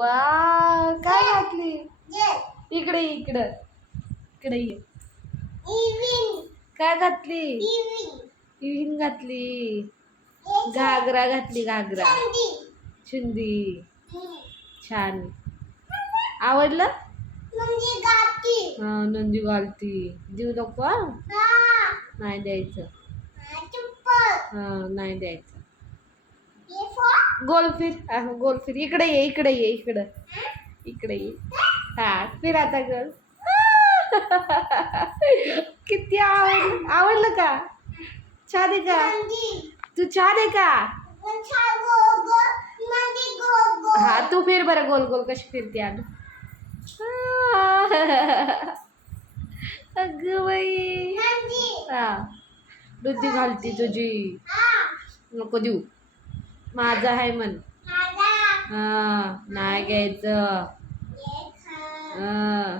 वा काय घातली? इकडे इकडं. इकडे ये. काय घातली? इविन घातली. घागरा घातली घागरा. चिंदी छान. आवडलं? हा नंदी घालती देऊ नको हा? नाही द्यायचं. हा नाही द्यायचं. गोल फिर गोल फिर. इकडे ये इकडे ये इकडं. इकडे ये. हा फिर आता गोल किती आवडलं आवडलं का? छान आहे का? तू छान आहे का? हा तू फिर बरं गोल गोल कशी फिरते अगं अगं बाई. हा. दुधी घालती तुझी. नको देऊ. माझा आहे म्हण. हा नाही घ्यायचं. हा.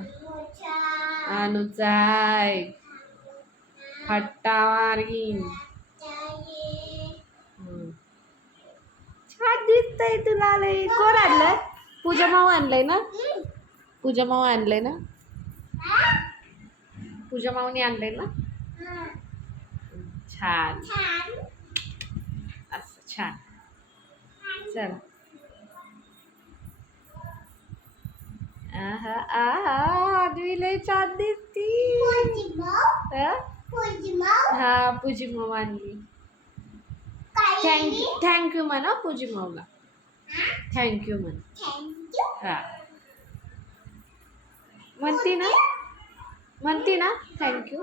अनुचा आहे. हट्टा हम्म. छान दिसतंय तुला लय कोण आणलंय? पूजा माऊ आणलंय ना? पूजा माऊ आणलंय ना? पूजा माऊनी आणलंय ना? छान. असं छान. ચાલો આહા આહા આદવી લઈ ચાંદી હતી હા પૂજીમો વાનગી થેન્ક યુ થેન્ક યુ મને પૂજીમોમાં થેન્ક યુ મને હા म्हणती ना म्हणती ना थँक्यू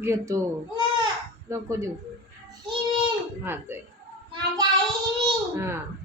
घेतो नको देऊ. हां हां.